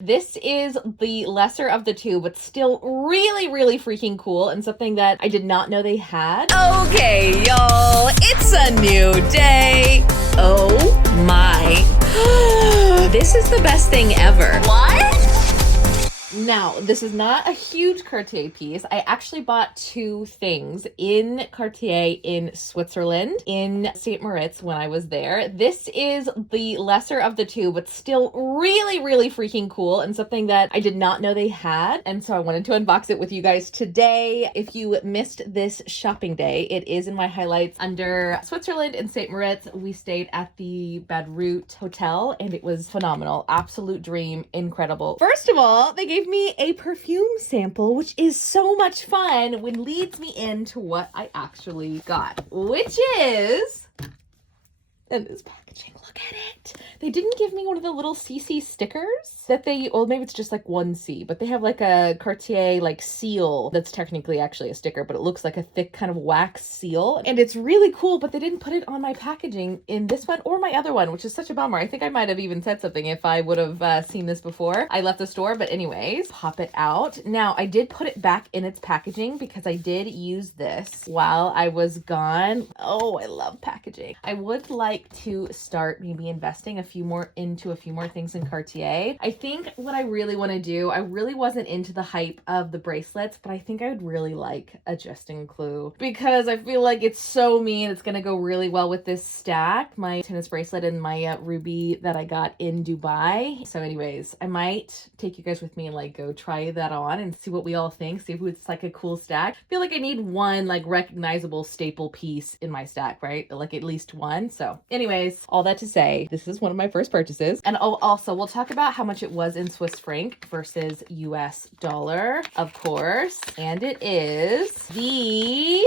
This is the lesser of the two, but still really, really freaking cool and something that I did not know they had. Okay, y'all, it's a new day. Oh my. This is the best thing ever. What? Now, this is not a huge Cartier piece. I actually bought two things in Cartier in Switzerland, in St. Moritz when I was there. This is the lesser of the two, but still really, really freaking cool and something that I did not know they had. And so I wanted to unbox it with you guys today. If you missed this shopping day, it is in my highlights under Switzerland in St. Moritz. We stayed at the Bad Route Hotel and it was phenomenal. Absolute dream. Incredible. First of all, they gave me a perfume sample, which is so much fun, which leads me into what I actually got, which is, and this packaging, look at it. They didn't give me one of the little CC stickers that they, well, maybe it's just like one C, but they have like a Cartier like seal that's technically actually a sticker, but it looks like a thick kind of wax seal. And it's really cool, but they didn't put it on my packaging in this one or my other one, which is such a bummer. I think I might have even said something if I would have seen this before I left the store, but anyways, pop it out. Now, I did put it back in its packaging because I did use this while I was gone. Oh, I love packaging. I would like to start maybe investing into a few more things in Cartier. I think what I really want to do, I really wasn't into the hype of the bracelets, but I think I would really like a Justin Clue because I feel like it's so mean. It's going to go really well with this stack, my tennis bracelet and my ruby that I got in Dubai. So anyways, I might take you guys with me and like go try that on and see what we all think, see if it's like a cool stack. I feel like I need one like recognizable staple piece in my stack, right? Like at least one. So anyways, all that to say, this is one of my first purchases. And also we'll talk about how much it was in Swiss franc versus US dollar, of course. And it is the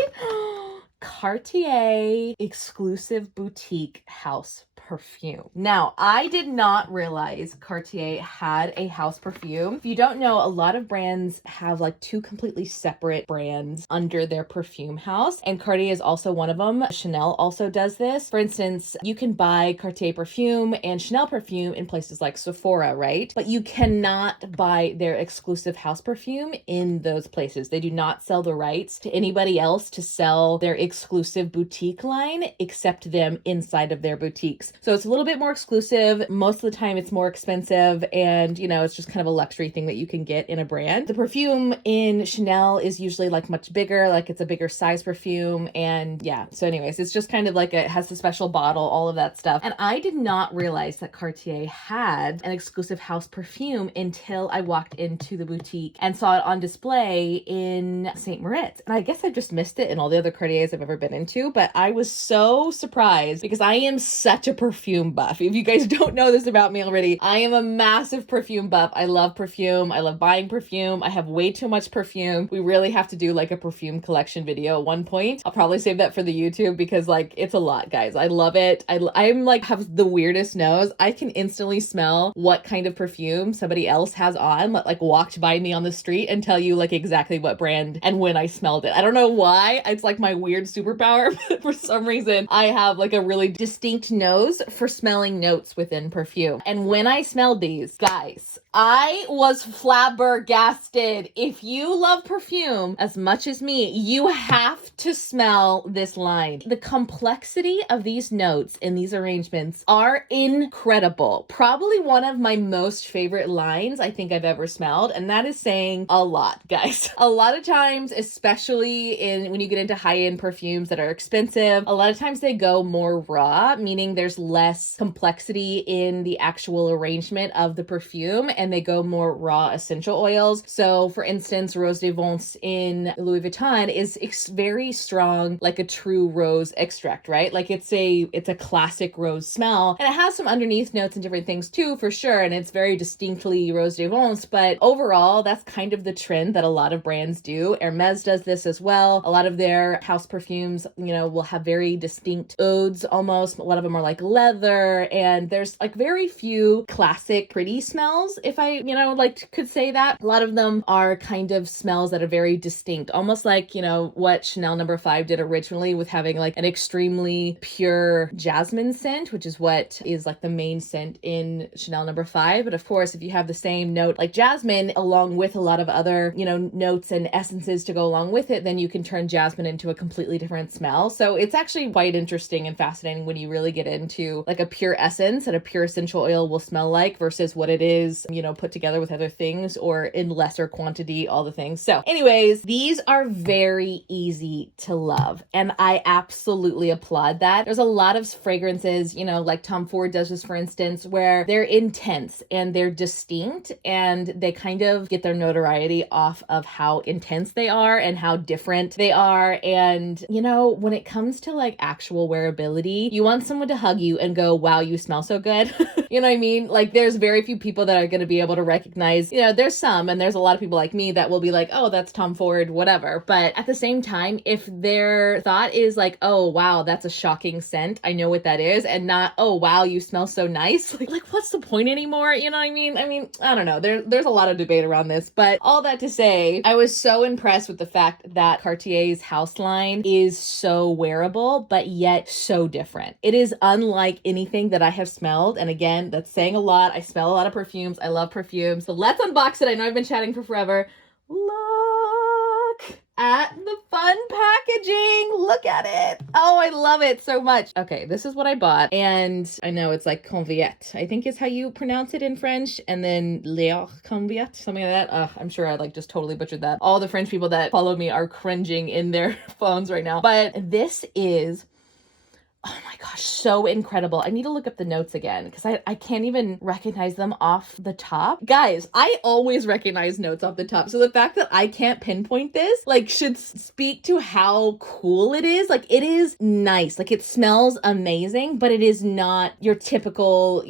Cartier exclusive boutique house perfume. Now, I did not realize Cartier had a house perfume. If you don't know, a lot of brands have like two completely separate brands under their perfume house, and Cartier is also one of them. Chanel also does this. For instance, you can buy Cartier perfume and Chanel perfume in places like Sephora, right? But you cannot buy their exclusive house perfume in those places. They do not sell the rights to anybody else to sell their exclusive boutique line except them inside of their boutiques. So it's a little bit more exclusive. Most of the time it's more expensive and, you know, it's just kind of a luxury thing that you can get in a brand. The perfume in Chanel is usually like much bigger, like it's a bigger size perfume. And yeah, so anyways, it's just kind of like it has a special bottle, all of that stuff. And I did not realize that Cartier had an exclusive house perfume until I walked into the boutique and saw it on display in St. Moritz. And I guess I just missed it in all the other Cartiers I've ever been into, but I was so surprised because I am such a perfume buff. If you guys don't know this about me already, I am a massive perfume buff. I love perfume. I love buying perfume. I have way too much perfume. We really have to do like a perfume collection video at one point. I'll probably save that for the YouTube because like it's a lot, guys. I love it. I'm like have the weirdest nose. I can instantly smell what kind of perfume somebody else has on, like walked by me on the street and tell you like exactly what brand and when I smelled it. I don't know why. It's like my weird superpower, but for some reason I have like a really distinct nose for smelling notes within perfume. And when I smelled these, guys, I was flabbergasted. If you love perfume as much as me, you have to smell this line. The complexity of these notes in these arrangements are incredible. Probably one of my most favorite lines I think I've ever smelled, and that is saying a lot, guys. A lot of times, especially when you get into high-end perfumes that are expensive, a lot of times they go more raw, meaning there's less complexity in the actual arrangement of the perfume, and they go more raw essential oils. So for instance, Rose de Vence in Louis Vuitton is very strong, like a true rose extract, right? Like it's a classic rose smell, and it has some underneath notes and different things too, for sure. And it's very distinctly Rose de Vence, but overall, that's kind of the trend that a lot of brands do. Hermes does this as well. A lot of their house perfumes, you know, will have very distinct odes almost. A lot of them are like leather, and there's like very few classic pretty smells, if I, like could say that. A lot of them are kind of smells that are very distinct, almost like, what Chanel No. 5 did originally with having like an extremely pure jasmine scent, which is what is like the main scent in Chanel No. 5. But of course, if you have the same note like jasmine along with a lot of other, notes and essences to go along with it, then you can turn jasmine into a completely different smell. So it's actually quite interesting and fascinating when you really get into like a pure essence and a pure essential oil will smell like versus what it is, put together with other things or in lesser quantity, all the things. So anyways, these are very easy to love, and I absolutely applaud that. There's a lot of fragrances, like Tom Ford does this, for instance, where they're intense and they're distinct and they kind of get their notoriety off of how intense they are and how different they are. And, when it comes to like actual wearability, you want someone to hug you and go, wow, you smell so good. You know what I mean? Like there's very few people that are going to be able to recognize, there's some, and there's a lot of people like me that will be like, oh, that's Tom Ford, whatever. But at the same time, if their thought is like, oh, wow, that's a shocking scent, I know what that is, and not, oh, wow, you smell so nice. Like what's the point anymore? You know what I mean? I don't know. There's a lot of debate around this, but all that to say, I was so impressed with the fact that Cartier's house line is so wearable, but yet so different. It is unlike anything that I have smelled. And again, that's saying a lot. I smell a lot of perfumes. I love perfumes. So let's unbox it. I know I've been chatting for forever. Look at the fun packaging. Look at it. Oh, I love it so much. Okay, this is what I bought. And I know it's like Convoitee, I think is how you pronounce it in French. And then L'heure Convoitee, something like that. I'm sure I like just totally butchered that. All the French people that follow me are cringing in their phones right now. But this is, oh my gosh, so incredible. I need to look up the notes again because I can't even recognize them off the top. Guys, I always recognize notes off the top. So the fact that I can't pinpoint this, like, should speak to how cool it is. Like, it is nice. Like, it smells amazing, but it is not your typical,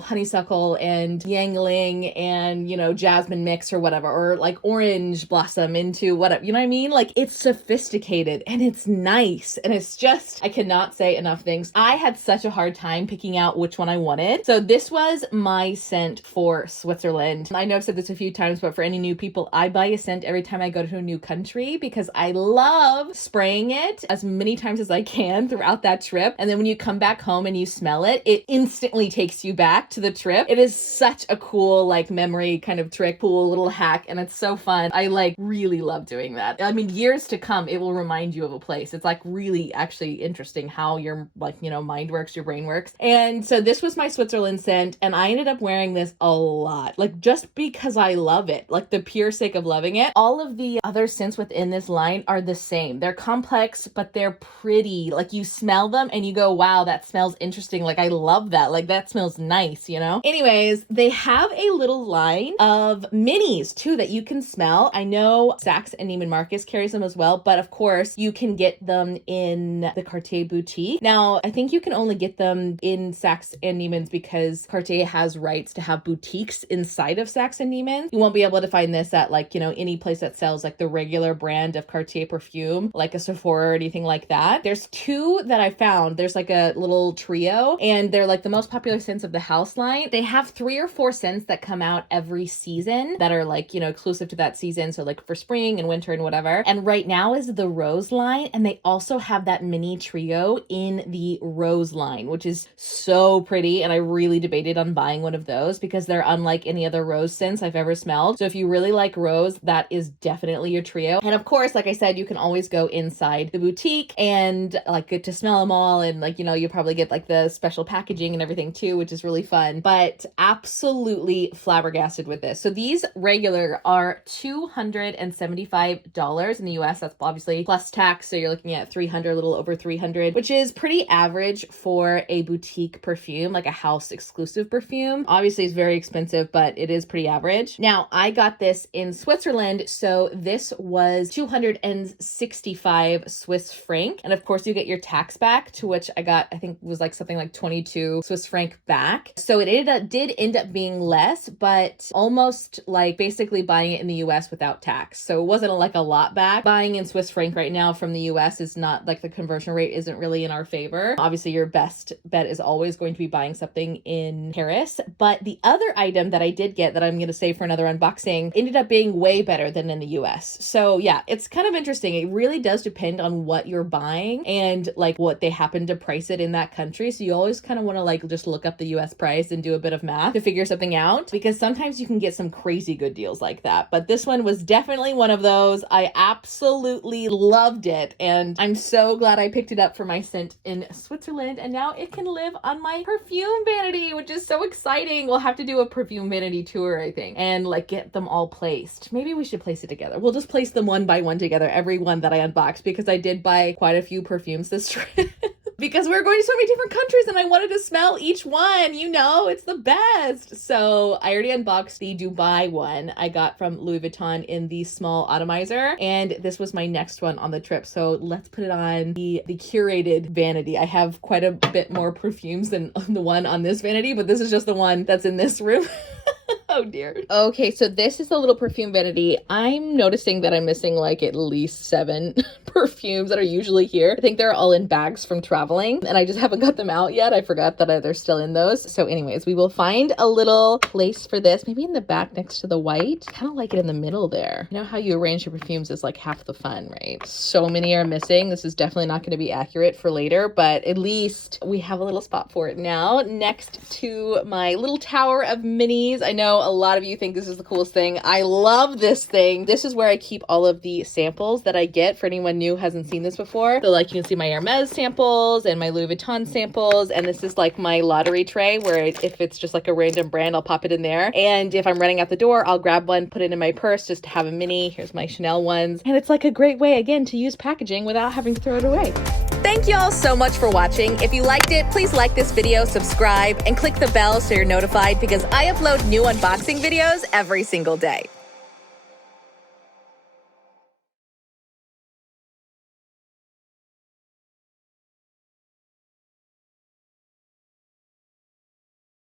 honeysuckle and yangling and, jasmine mix or whatever, or like orange blossom into whatever, you know what I mean? Like, it's sophisticated and it's nice. And it's just, I cannot say enough things. I had such a hard time picking out which one I wanted. So this was my scent for Switzerland. I know I've said this a few times, but for any new people, I buy a scent every time I go to a new country because I love spraying it as many times as I can throughout that trip. And then when you come back home and you smell it, it instantly takes you back to the trip. It is such a cool, like, memory kind of trick, cool little hack. And it's so fun. I really love doing that. I mean, years to come, it will remind you of a place. It's really actually interesting how your mind works, your brain works. And so this was my Switzerland scent, and I ended up wearing this a lot, just because I love it, the pure sake of loving it. All of the other scents within this line are the same. They're complex, but they're pretty. You smell them and you go, wow, that smells interesting. I love that. That smells nice, Anyways, they have a little line of minis too that you can smell. I know Saks and Neiman Marcus carries them as well, but of course you can get them in the Cartier boutique. Now, I think you can only get them in Saks and Neiman's because Cartier has rights to have boutiques inside of Saks and Neiman's. You won't be able to find this at any place that sells the regular brand of Cartier perfume, like a Sephora or anything like that. There's two that I found. There's a little trio, and they're the most popular scents of the house line. They have 3 or 4 scents that come out every season that are exclusive to that season. So for spring and winter and whatever. And right now is the rose line, and they also have that mini trio in the rose line, which is so pretty. And I really debated on buying one of those because they're unlike any other rose scents I've ever smelled. So if you really like rose, that is definitely your trio. And of course, like I said, you can always go inside the boutique and get to smell them all. And you probably get the special packaging and everything too, which is really fun. But absolutely flabbergasted with this. So these regular are $275 in the US. That's obviously plus tax. So you're looking at $300, a little over $300, which is pretty average for a boutique perfume, like a house exclusive perfume. Obviously, it's very expensive, but it is pretty average. Now, I got this in Switzerland, so this was 265 Swiss franc. And of course, you get your tax back, to which I got, I think it was something like 22 Swiss franc back. So it did end up being less, but almost basically buying it in the US without tax. So it wasn't a lot back. Buying in Swiss franc right now from the US is not the conversion rate isn't really in our favor. flavor. Obviously, your best bet is always going to be buying something in Paris. But the other item that I did get that I'm going to save for another unboxing ended up being way better than in the US. So yeah, it's kind of interesting. It really does depend on what you're buying and like what they happen to price it in that country. So you always kind of want to like just look up the US price and do a bit of math to figure something out, because sometimes you can get some crazy good deals like that. But this one was definitely one of those. I absolutely loved it. And I'm so glad I picked it up for my scent in Switzerland. And now it can live on my perfume vanity, which is so exciting. We'll have to do a perfume vanity tour, I think, and like get them all placed. Maybe we should place it together. We'll just place them one by one together, every one that I unboxed, because I did buy quite a few perfumes this trip. Because we're going to so many different countries and I wanted to smell each one, you know, it's the best. So I already unboxed the Dubai one I got from Louis Vuitton in the small atomizer. And this was my next one on the trip. So let's put it on the curated vanity. I have quite a bit more perfumes than the one on this vanity, but this is just the one that's in this room. Oh dear. Okay, so this is the little perfume vanity. I'm noticing that I'm missing like at least 7 perfumes that are usually here. I think they're all in bags from traveling and I just haven't got them out yet. I forgot that they're still in those. So anyways, we will find a little place for this, maybe in the back next to the white. Kind of like it in the middle there. You know how you arrange your perfumes is like half the fun, right? So many are missing. This is definitely not going to be accurate for later, but at least we have a little spot for it now next to my little tower of minis. I know a lot of you think this is the coolest thing. I love this thing. This is where I keep all of the samples that I get for anyone new who hasn't seen this before. So like you can see my Hermes samples and my Louis Vuitton samples. And this is like my lottery tray where if it's just like a random brand, I'll pop it in there. And if I'm running out the door, I'll grab one, put it in my purse just to have a mini. Here's my Chanel ones. And it's like a great way, again, to use packaging without having to throw it away. Thank you all so much for watching. If you liked it, please like this video, subscribe, and click the bell so you're notified because I upload new unboxing videos every single day.